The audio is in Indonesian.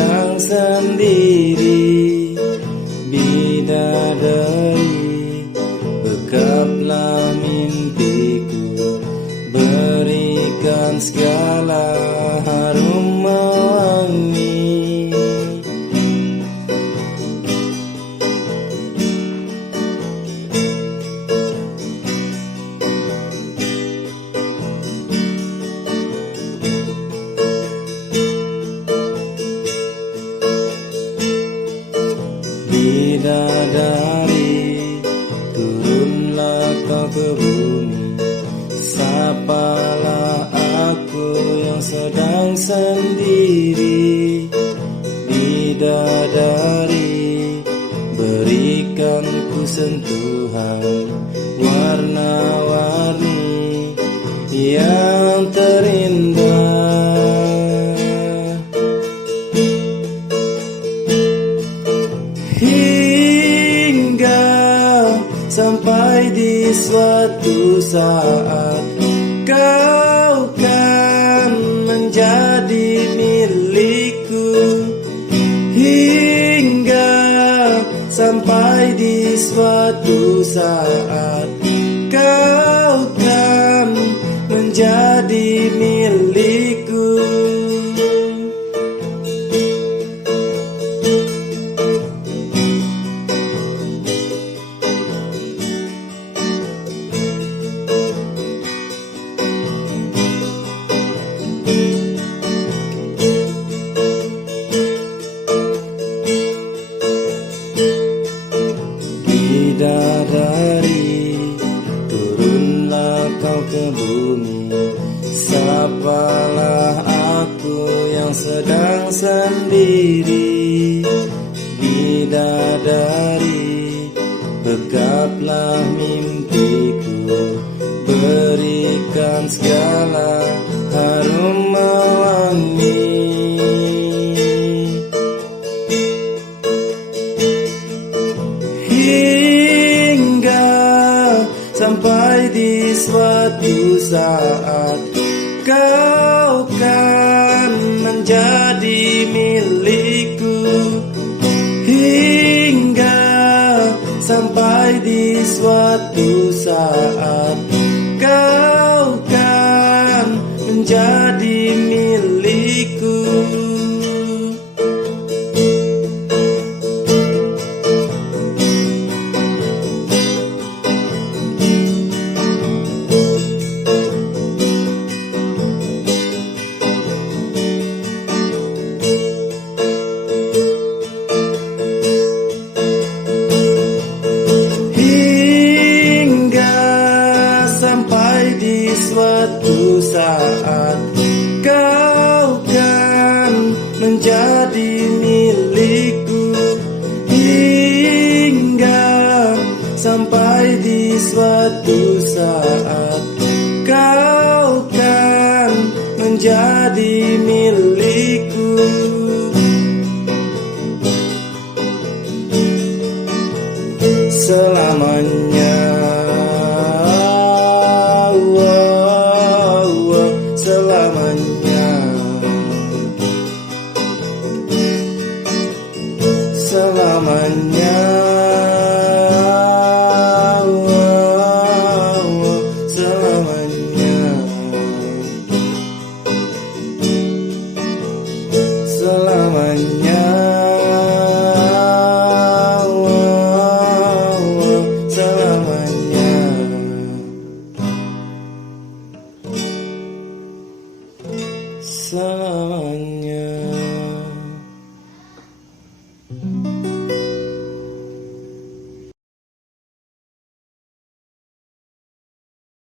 sedang sendiri. Bidadari, bekaplah mimpiku, berikan segala harum mewangi. Bidadari, turunlah kau ke bumi, sapalah aku yang sedang sendiri. Bidadari, berikan ku sentuhan warna-warni yang terindah. Hingga sampai di suatu saat kau kan menjadi milikku. Hingga sampai di suatu saat kau kan menjadi milikku. Bidadari, turunlah kau ke bumi, sapalah aku yang sedang sendiri. Bidadari, bekaplah mimpiku, berikan segala harum mewangi. Hingga sampai di suatu saat kau kan menjadi milikku. Hingga sampai di suatu saat kau kan menjadi milikku. Di suatu saat kau kan menjadi milikku. Hingga sampai di suatu saat kau kan menjadi milikku. Selamanya, selamanya, selamanya, selamanya, selamanya, selamanya, selamanya.